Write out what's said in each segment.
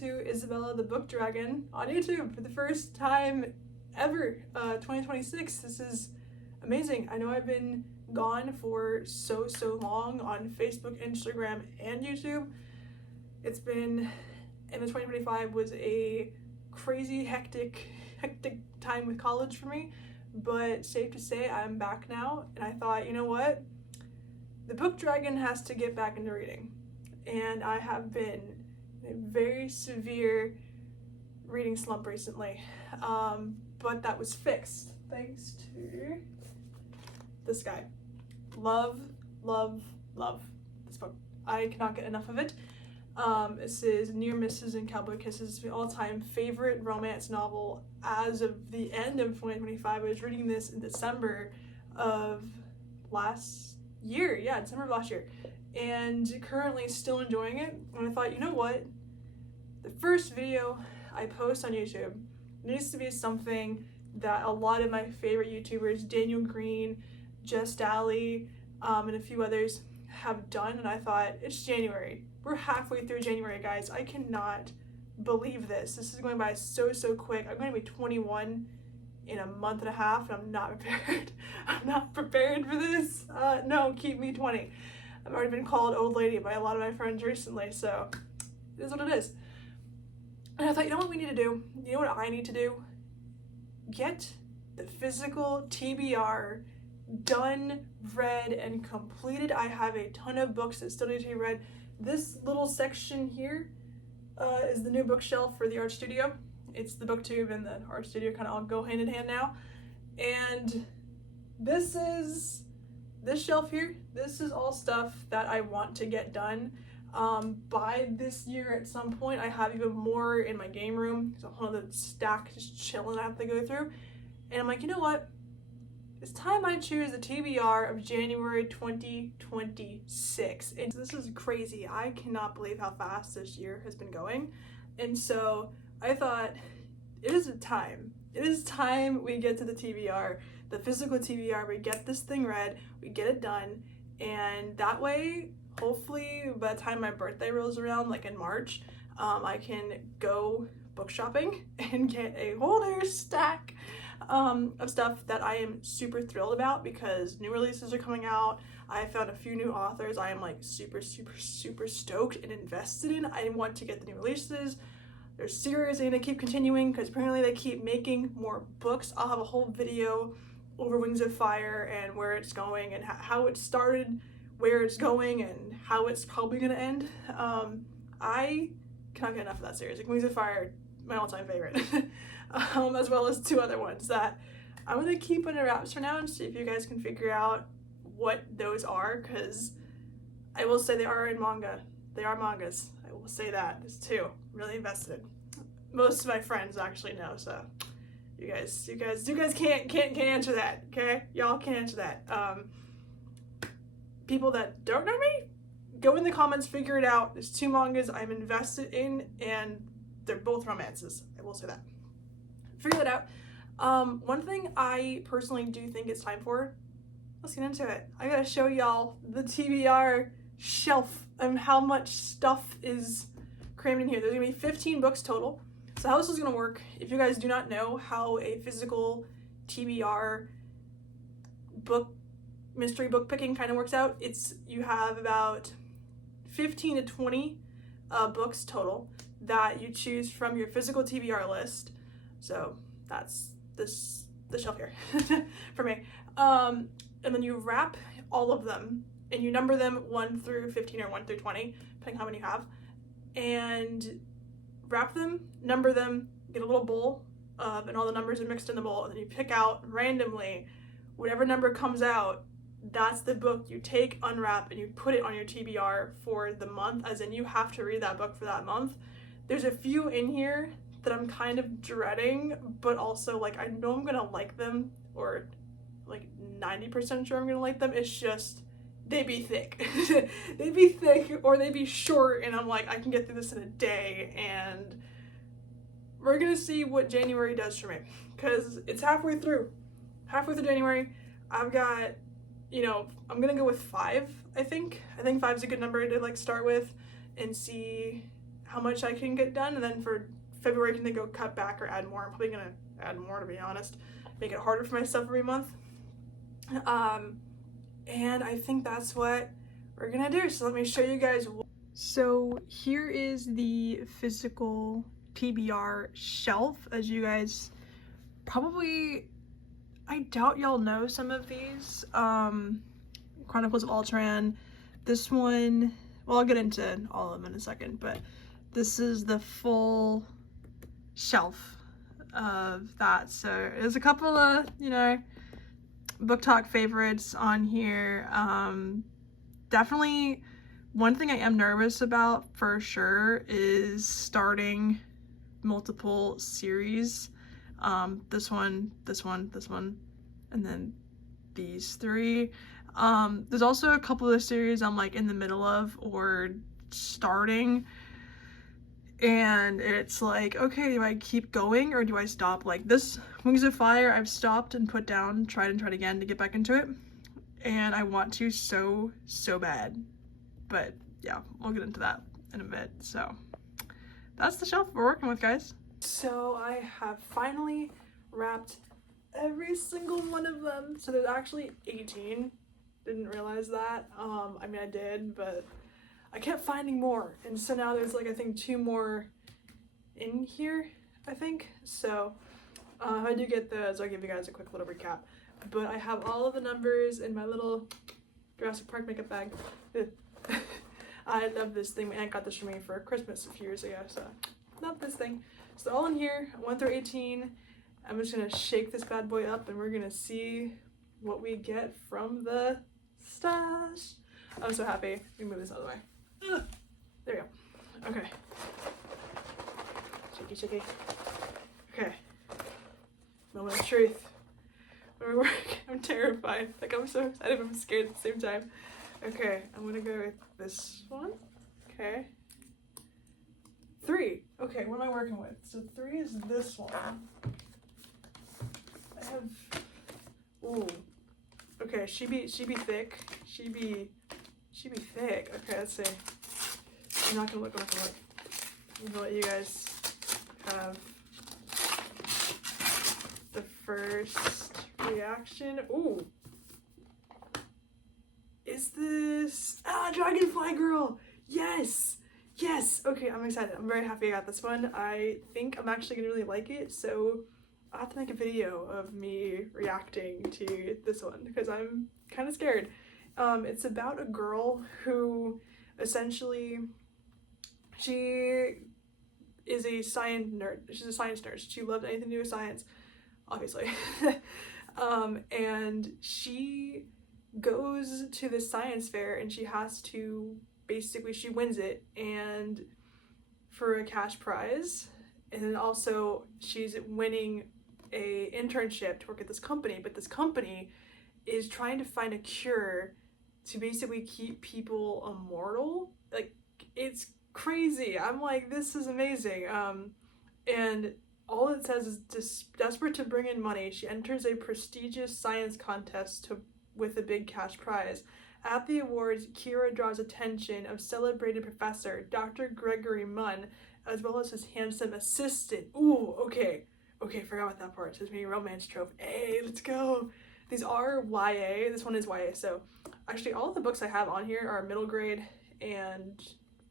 to Isabella the Book Dragon on YouTube for the first time ever, 2026. This is amazing. I know I've been gone for so long on Facebook, Instagram, and YouTube. It's been, and the 2025 was a crazy, hectic time with college for me, but safe to say I'm back now, and I thought, you know what? The Book Dragon has to get back into reading, and I have been in a very severe reading slump recently, but that was fixed thanks to this guy. Love this book. I cannot get enough of it. This is Near Misses and Cowboy Kisses, my all-time favorite romance novel as of the end of 2025. I was reading this in December of last year, December of last year, and currently still enjoying it. And I thought, you know what? The first video I post on YouTube needs to be something that a lot of my favorite YouTubers, Daniel Green, Just Ali, and a few others have done, and I thought, it's January. We're halfway through January, guys. I cannot believe this. This is going by so quick. I'm going to be 21 in a month and a half, and I'm not prepared. I'm not prepared for this. No, keep me 20. I've already been called old lady by a lot of my friends recently, so it is what it is. And I thought, you know what we need to do? You know what I need to do? Get the physical TBR done, read, and completed. I have a ton of books that still need to be read. This little section here is the new bookshelf for the art studio. It's the booktube and the art studio kind of all go hand in hand now. And this shelf here, this is all stuff that I want to get done by this year at some point. I have even more in my game room. There's a whole other stack just chilling I have to go through. And I'm like, you know what? It's time I choose the TBR of January 2026. And this is crazy. I cannot believe how fast this year has been going. And so I thought, it is time. It is time we get to the TBR, the physical TBR. We get this thing read, we get it done, and that way, hopefully by the time my birthday rolls around, like in March, I can go book shopping and get a whole new stack of stuff that I am super thrilled about, because new releases are coming out. I found a few new authors I am like super stoked and invested in. I want to get the new releases. Their series are gonna keep continuing because apparently they keep making more books. I'll have a whole video over Wings of Fire and where it's going and how it started, where it's going, and how it's probably gonna end. I cannot get enough of that series. Like Wings of Fire, my all-time favorite. As well as two other ones that I'm gonna keep under wraps for now and see if you guys can figure out what those are, because I will say they are in manga. They are mangas. I will say that. There's two. I'm really invested. Most of my friends actually know, so you guys can't answer that, okay? Y'all can't answer that. People that don't know me, go in the comments, figure it out. There's two mangas I'm invested in, and they're both romances. I will say that. Figure that out. One thing I personally do think it's time for, let's get into it. I gotta show y'all the TBR shelf and how much stuff is crammed in here. There's gonna be 15 books total. So how this is gonna work, if you guys do not know how a physical TBR book, mystery book picking kind of works out, it's you have about 15 to 20 books total that you choose from your physical TBR list. So that's the shelf here for me. And then you wrap all of them and you number them 1 through 15 or 1 through 20, depending how many you have, and wrap them, number them, get a little bowl and all the numbers are mixed in the bowl, and then you pick out randomly whatever number comes out. That's the book you take, unwrap, and you put it on your TBR for the month, as in you have to read that book for that month. There's a few in here that I'm kind of dreading, but also like I know I'm gonna like them, or like 90% sure I'm gonna like them. It's just they be thick. They be thick or they be short, and I'm like, I can get through this in a day, and we're gonna see what January does for me, because it's halfway through January. I've got, you know, I'm gonna go with 5. I think 5 is a good number to like start with and see how much I can get done, and then for February I can then go cut back or add more. I'm probably gonna add more, to be honest, make it harder for myself every month. And I think that's what we're gonna do. So let me show you guys. So here is the physical TBR shelf. As you guys probably, I doubt y'all know some of these. Chronicles of Altran. This one, well, I'll get into all of them in a second, but this is the full shelf of that. So there's a couple of, you know, book talk favorites on here. Definitely one thing I am nervous about for sure is starting multiple series. This one, and then these three. There's also a couple of series I'm like in the middle of or starting, and it's like, okay, do I keep going or do I stop? Like this Wings of Fire, I've stopped and put down, tried again to get back into it, and I want to so bad. But yeah, we'll get into that in a bit. So that's the shelf we're working with, guys. So I have finally wrapped every single one of them. So there's actually 18. Didn't realize that. I mean, I did, but I kept finding more. And so now there's like, I think 2 more in here, I think. So if I do get those, I'll give you guys a quick little recap. But I have all of the numbers in my little Jurassic Park makeup bag. I love this thing. My aunt got this for me for Christmas a few years ago, so love this thing. So all in here, 1 through 18. I'm just gonna shake this bad boy up and we're gonna see what we get from the stash. I'm so happy. Let me move this out of the way. Ugh. There we go. Okay. Shaky. Okay. Moment of truth. I'm terrified. Like, I'm so excited, but I'm scared at the same time. Okay, I'm gonna go with this one. Okay. 3. Okay, what am I working with? So 3 is this one. I have. Ooh. Okay, she be thick. She be thick. Okay, let's see. I'm not gonna look. I'm gonna let you guys have the first reaction. Ooh. Is this Dragonfly Girl? Yes! Okay, I'm excited. I'm very happy I got this one. I think I'm actually gonna really like it, so I'll have to make a video of me reacting to this one because I'm kind of scared. It's about a girl who essentially, she is a science nerd. She's a science nerd. She loved anything to do with science, obviously. And she goes to this science fair and she has to, basically she wins it and for a cash prize, and then also she's winning a internship to work at this company, but this company is trying to find a cure to basically keep people immortal. Like, it's crazy. I'm like, this is amazing. And all it says is, desperate to bring in money, she enters a prestigious science contest with a big cash prize. At the awards, Kira draws attention of celebrated professor Dr. Gregory Munn, as well as his handsome assistant. Ooh, okay, forgot about that part. It says me romance trope. Hey, let's go. These are YA. This one is YA. So actually all of the books I have on here are middle grade and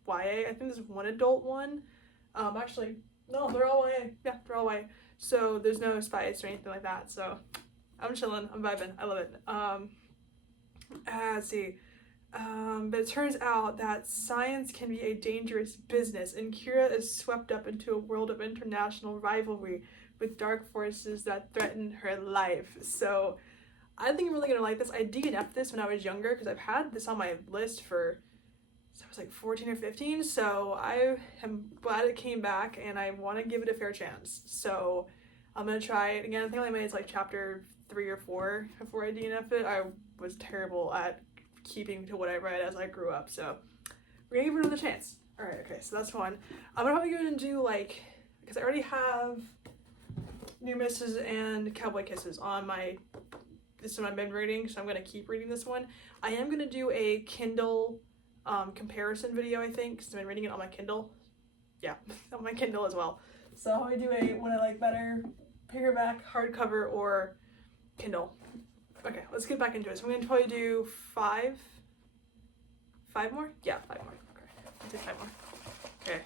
YA. I think there's one adult one. Actually, no, they're all YA. Yeah, they're all YA. So there's no spice or anything like that. So I'm chilling. I'm vibing. I love it. Let's see. But it turns out that science can be a dangerous business, and Kira is swept up into a world of international rivalry with dark forces that threaten her life. So I think I'm really gonna like this. I DNF'd this when I was younger because I've had this on my list for, I was like 14 or 15, so I am glad it came back and I want to give it a fair chance. So I'm gonna try it again. I think I only made it to like chapter 3 or 4 before I DNF'd it. I was terrible at keeping to what I read as I grew up, so we're gonna give it another chance. Alright, okay, so that's one. I'm gonna probably go and do like, because I already have New Misses and Cowboy Kisses on my, this one I've been reading, so I'm gonna keep reading this one. I am gonna do a Kindle comparison video, I think, because I've been reading it on my Kindle. yeah, on my Kindle as well. So how I do what I like better, paperback, hardcover, or Kindle. Okay, let's get back into it. So I'm gonna probably do five more? Yeah, 5 more. Okay, I'll do 5 more. Okay,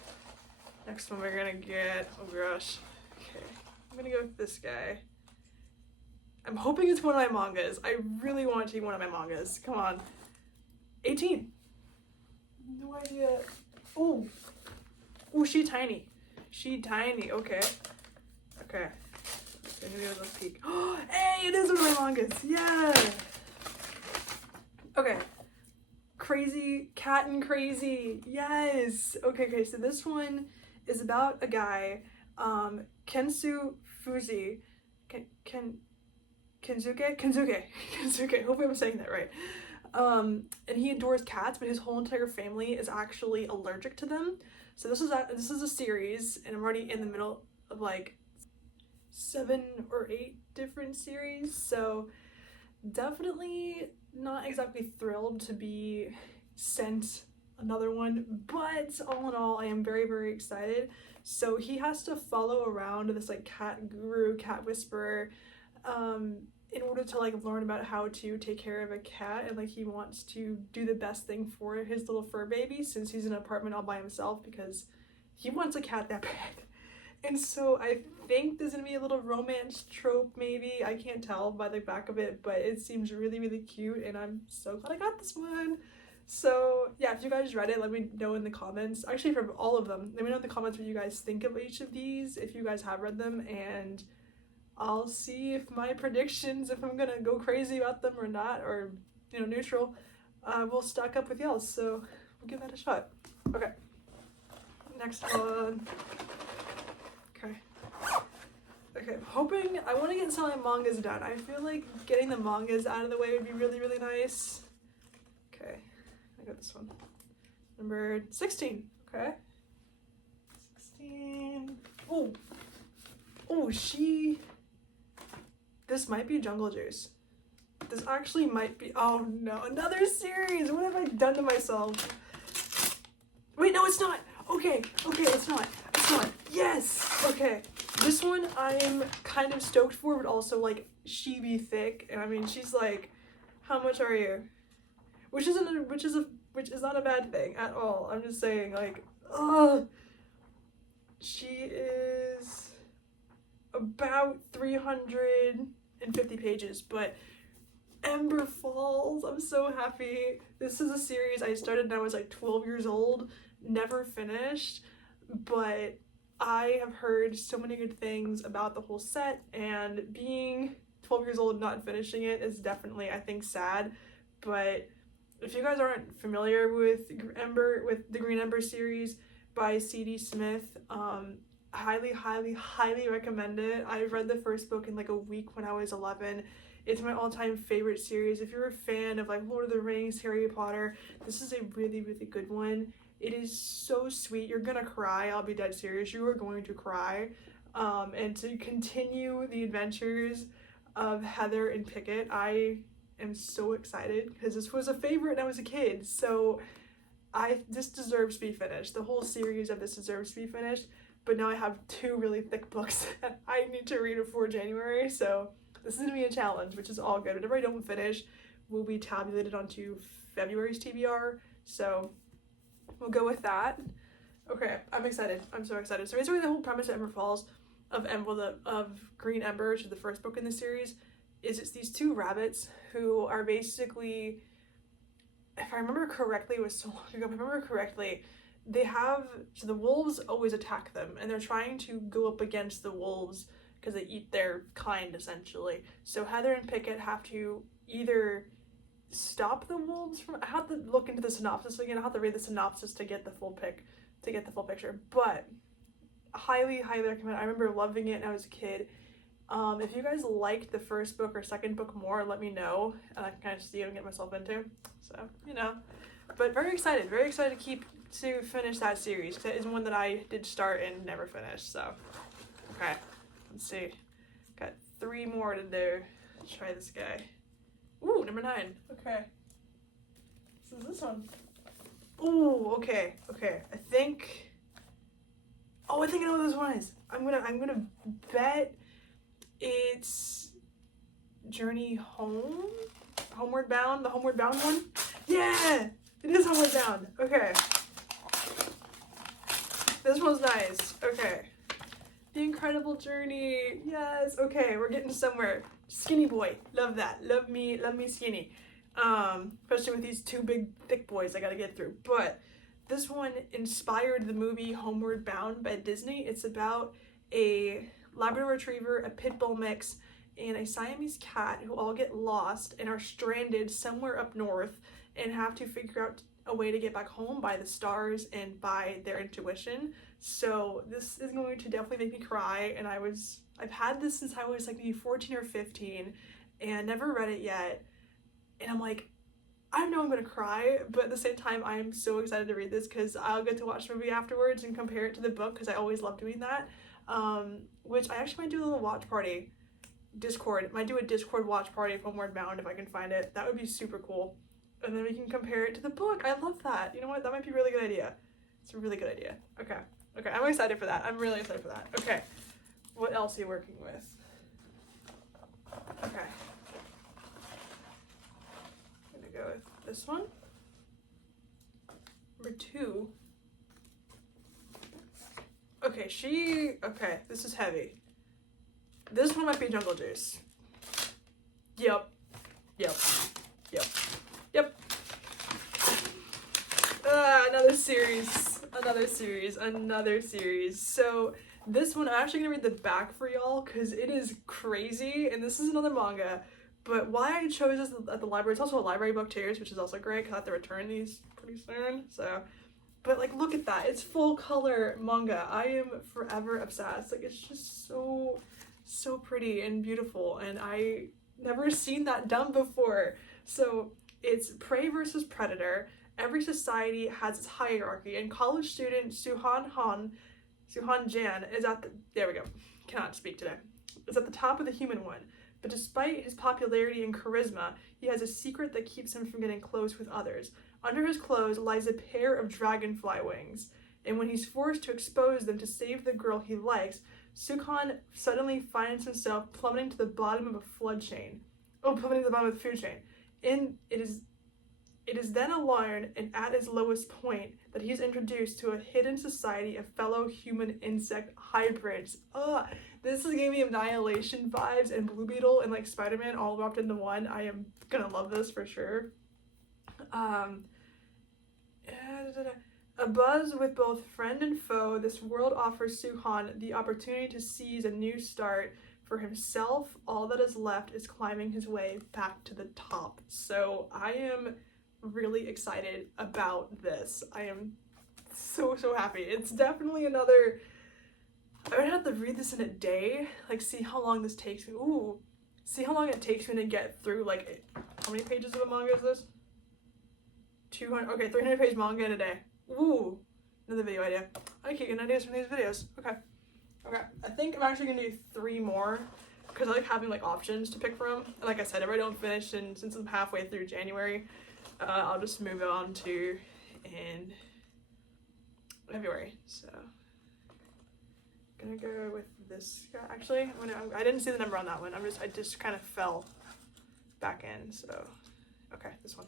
next one we're gonna get, oh gosh. Okay, I'm gonna go with this guy. I'm hoping it's one of my mangas. I really want it to be one of my mangas. Come on. 18. No idea. Oh, she tiny. She tiny. Okay. Okay. I'm gonna go with peek. Oh, hey, it is one of my mangas. Yeah. Okay. Crazy Cat and Crazy. Yes. Okay. So this one is about a guy, Kensu Fuzi. Kensuke. Hopefully I'm saying that right. And he adores cats, but his whole entire family is actually allergic to them. So this is a series, and I'm already in the middle of like 7 or 8 different series. So definitely not exactly thrilled to be sent another one, but all in all, I am very, very excited. So he has to follow around this like cat guru, cat whisperer, in order to like learn about how to take care of a cat, and like he wants to do the best thing for his little fur baby since he's in an apartment all by himself because he wants a cat that bad. And so I think there's gonna be a little romance trope maybe, I can't tell by the back of it, but it seems really, really cute, and I'm so glad I got this one. So yeah, if you guys read it, let me know in the comments, actually from all of them, let me know in the comments what you guys think of each of these, if you guys have read them, and I'll see if my predictions, if I'm gonna go crazy about them or not, or, you know, neutral, will stack up with y'all, so we'll give that a shot. Okay, next one. Okay, I'm hoping, I want to get some of my mangas done. I feel like getting the mangas out of the way would be really, really nice. Okay, I got this one. Number 16, okay. 16, oh, this might be Jungle Juice. This actually might be, oh no, another series. What have I done to myself? Wait, no, it's not. Okay, it's not. Yes, okay. This one I'm kind of stoked for, but also like she be thick, and I mean she's like, how much are you? Which is not a bad thing at all. I'm just saying, like, she is about 350 pages, but Ember Falls, I'm so happy. This is a series I started when I was like 12 years old, never finished, but I have heard so many good things about the whole set, and being 12 years old and not finishing it is definitely, I think, sad. But if you guys aren't familiar with the Green Ember series by C.D. Smith, highly recommend it. I read the first book in like a week when I was 11. It's my all-time favorite series. If you're a fan of like Lord of the Rings, Harry Potter, this is a really, really good one. It is so sweet. You're gonna cry. I'll be dead serious. You are going to cry. And to continue the adventures of Heather and Pickett, I am so excited because this was a favorite when I was a kid. So this deserves to be finished. The whole series of this deserves to be finished. But now I have 2 really thick books that I need to read before January. So this is gonna be a challenge, which is all good. Whatever I don't finish will be tabulated onto February's TBR. So we'll go with that. Okay, I'm excited. I'm so excited. So basically the whole premise of Ember Falls, of Green Ember, which is the first book in the series, is it's these 2 rabbits who are basically, if I remember correctly, it was so long ago, if I remember correctly, so the wolves always attack them, and they're trying to go up against the wolves because they eat their kind, essentially. So Heather and Pickett have to either stop the wolves from, I have to look into the synopsis again, I have to read the synopsis to get the full picture, but highly recommend. I remember loving it when I was a kid. If you guys liked the first book or second book more, let me know, and I can kind of see what I'm getting myself into, so, you know. But very excited to finish that series, because it is one that I did start and never finished, so. Okay, let's see, got 3 more to do. Let's try this guy. Ooh, number 9. Okay. This is this one. Ooh, okay. I think Oh, I think I know what this one is. I'm gonna bet it's Journey Home? Homeward Bound? The Homeward Bound one? Yeah! It is Homeward Bound. Okay. This one's nice. Okay. The Incredible Journey. Yes. Okay, we're getting somewhere. Skinny boy. Love that. Love me skinny. Especially with these two big thick boys I gotta get through. But this one inspired the movie Homeward Bound by Disney. It's about a Labrador Retriever, a Pit Bull mix, and a Siamese cat who all get lost and are stranded somewhere up north and have to figure out a way to get back home by the stars and by their intuition. So this is going to definitely make me cry, and I've had this since I was like maybe 14 or 15 and never read it yet. And I'm like, I know I'm gonna cry, but at the same time I'm so excited to read this because I'll get to watch the movie afterwards and compare it to the book because I always love doing that. Which I actually might do a little watch party. Might do a Discord watch party of Homeward Bound if I can find it. That would be super cool. And then we can compare it to the book. I love that. You know what? That might be a really good idea. It's a really good idea. Okay. Okay, I'm excited for that. I'm really excited for that. Okay. What else are you working with? Okay. I'm gonna go with this one. Number 2. Okay, this is heavy. This one might be Jungle Juice. Yep. Another series. So this one, I'm actually gonna read the back for y'all because it is crazy, and this is another manga. But why I chose this at the library, it's also a library book too, which is also great because I have to return these pretty soon. So, but like, look at that, it's full color manga. I am forever obsessed. Like, it's just so pretty and beautiful, and I never seen that done before. So it's prey versus predator. Every society has its hierarchy, and college student Suhan Jan is cannot speak today, is at the top of the human one. But despite his popularity and charisma, he has a secret that keeps him from getting close with others. Under his clothes lies a pair of dragonfly wings, and when he's forced to expose them to save the girl he likes, Sukhan suddenly finds himself plummeting to the bottom of a food chain. And it is then alone and at his lowest point that he's introduced to a hidden society of fellow human insect hybrids. This is giving me Annihilation vibes and Blue Beetle and like Spider-Man all wrapped into one. I am gonna love this for sure. A buzz with both friend and foe, this world offers Sukhan the opportunity to seize a new start for himself. All that is left is climbing his way back to the top. So I am really excited about this. I am so happy. It's definitely another, I would have to read this in a day, like see how long this takes me. See how long it takes me to get through, like, how many pages of a manga is this? 200, okay, 300 page manga in a day. Another video idea. I keep getting ideas from these videos. Okay, I think I'm actually gonna do 3 more because I like having like options to pick from. And like I said, if I don't finish, and since I'm halfway through January, I'll just move on to in February. So gonna go with this guy. Actually, I didn't see the number on that one. I just kind of fell back in. So okay, this one,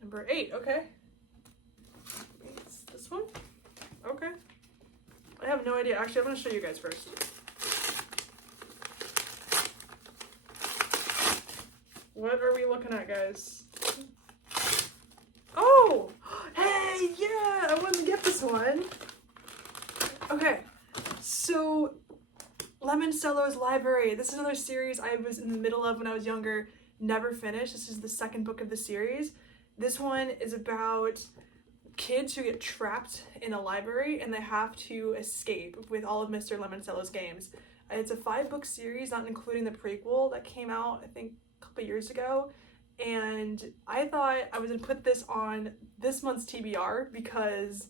number 8. Okay, it's this one. Okay, I have no idea. Actually, I'm gonna show you guys first. What are we looking at, guys? Oh, hey, yeah, I wanted to get this one. Okay, so Lemoncello's Library. This is another series I was in the middle of when I was younger, never finished. This is the 2nd book of the series. This one is about kids who get trapped in a library and they have to escape with all of Mr. Lemoncello's games. It's a 5-book series, not including the prequel that came out, I think, a couple years ago. And I thought I was gonna put this on this month's TBR because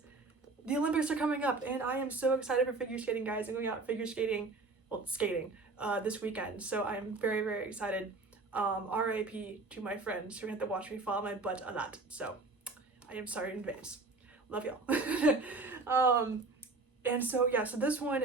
the Olympics are coming up and I am so excited for figure skating, guys. I'm going out figure skating, skating this weekend. So I'm very excited. RIP to my friends who are gonna have to watch me fall on my butt a lot. So I am sorry in advance. Love y'all. And so yeah, so this one,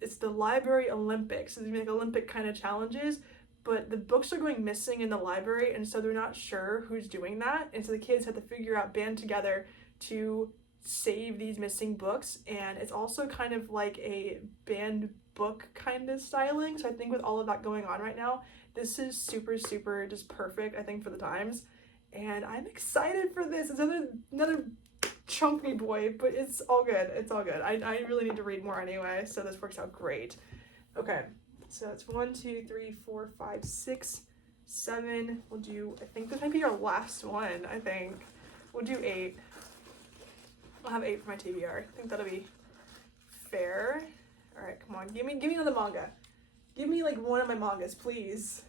it's the Library Olympics. So they make Olympic kind of challenges, but the books are going missing in the library, and so they're not sure who's doing that. And so the kids have to figure out, band together to save these missing books. And it's also kind of like a banned book kind of styling. So I think with all of that going on right now, this is super, super just perfect, I think, for the times. And I'm excited for this. It's another chunky boy, but it's all good. It's all good. I really need to read more anyway, so this works out great. Okay, so it's 1, 2, 3, 4, 5, 6, 7. We'll do, I think this might be our last one. I think we'll do 8. I'll have 8 for my TBR. I think that'll be fair. All right, come on, give me another manga. Give me like one of my mangas, please.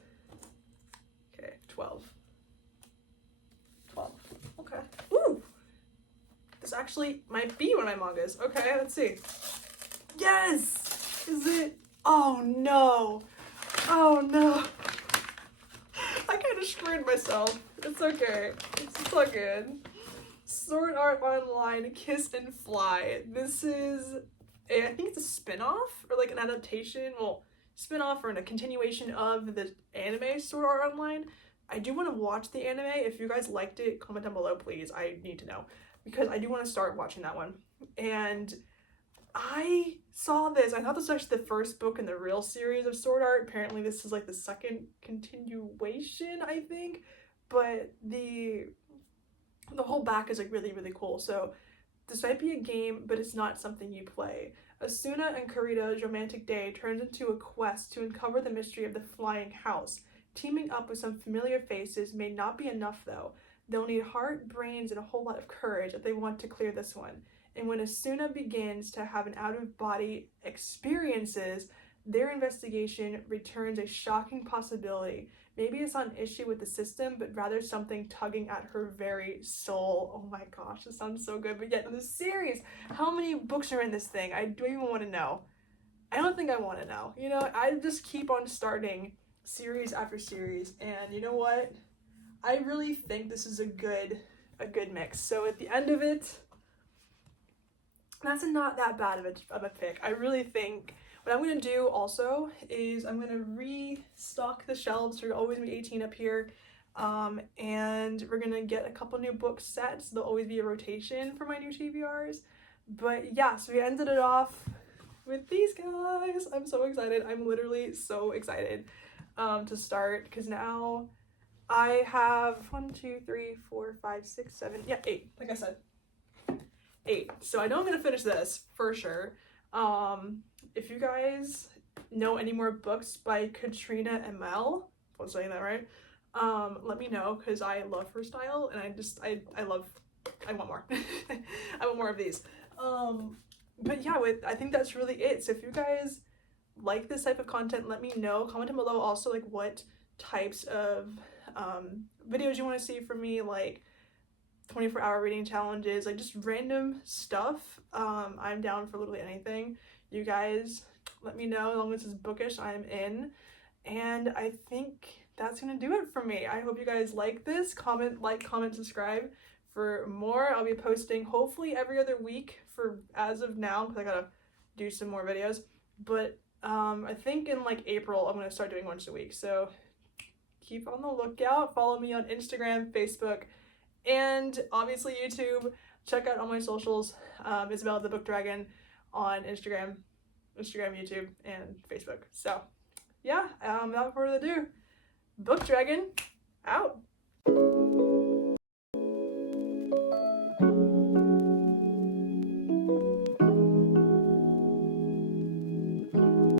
Okay, 12. Okay. Ooh! This actually might be one of my mangas. Okay, let's see. Yes! Is it? Oh no! Oh no! I kind of screwed myself. It's okay. It's all good. Sword Art Online Kiss and Fly. This is I think it's a spin-off or like an adaptation. Well, spin-off or a continuation of the anime Sword Art Online. I do want to watch the anime. If you guys liked it, comment down below, please. I need to know, because I do want to start watching that one. And I saw this. I thought this was actually the first book in the real series of Sword Art. Apparently this is like the second continuation, I think. But the whole back is like really, really cool. So this might be a game, but it's not something you play. Asuna and Kurita's romantic day turns into a quest to uncover the mystery of the flying house. Teaming up with some familiar faces may not be enough though. They'll need heart, brains, and a whole lot of courage if they want to clear this one. And when Asuna begins to have an out-of-body experiences, their investigation returns a shocking possibility. Maybe it's not an issue with the system, but rather something tugging at her very soul. Oh my gosh, this sounds so good. But yet in the series, how many books are in this thing? I don't even want to know. I don't think I want to know. You know, I just keep on starting series after series, and you know what? I really think this is a good mix. So at the end of it, that's not that bad of a pick. I really think what I'm going to do also is I'm going to restock the shelves. There'll always be 18 up here, and we're going to get a couple new book sets. There'll always be a rotation for my new TBRs. But yeah, so we ended it off with these guys. I'm so excited. I'm literally so excited to start, because now I have 1, 2, 3, 4, 5, 6, 7, yeah, 8, like I said, 8. So I know I'm gonna finish this for sure. If you guys know any more books by Katrina Emel, if I'm saying that right, let me know, because I love her style, and I want more. I want more of these. But yeah, I think that's really it. So if you guys like this type of content, let me know. Comment down below also like what types of videos you want to see from me, like 24-hour reading challenges, like just random stuff. I'm down for literally anything. You guys let me know. As long as it's bookish, I'm in. And I think that's gonna do it for me. I hope you guys like this. Comment, subscribe for more. I'll be posting hopefully every other week for as of now, because I gotta do some more videos. But I think in like April I'm gonna start doing once a week. So keep on the lookout. Follow me on Instagram, Facebook, and obviously YouTube. Check out all my socials. Isabella the Book Dragon on Instagram, YouTube, and Facebook. So yeah, without further ado, Book Dragon out.